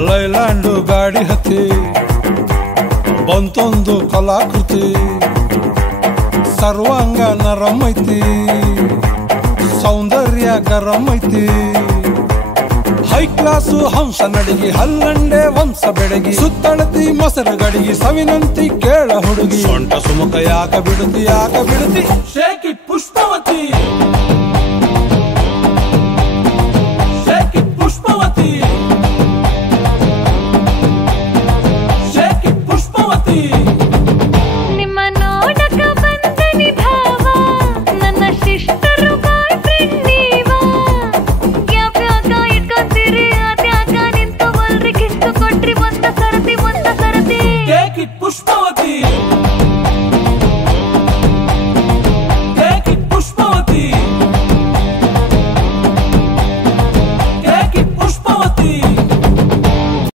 Leyland ಗಾಡಿ ಹತ್ತಿ ಬಂತೊಂದು ಕಲಾಕೃತಿ ಸರ್ವಾಂಗ ನರಮೈತಿ ಸೌಂದರ್ಯ ಗರಮೈತಿ ಹೈ ಕ್ಲಾಸು ಹಂಸ ನಡಿಗಿ ಹಲ್ಲಂಡೆ ವಂಶ ಬೆಡಗಿ ಸುತ್ತಳತಿ ಮೊಸರು ಗಡಿಗಿ ಸವಿನಂತಿ ಕೇಳ ಹುಡುಗಿ ಸೊಂಟ ಸುಮುಖ ಯಾಕ ಬಿಡುತ್ತಿ ಶೇಕಿ ಪುಷ್ಪವತಿ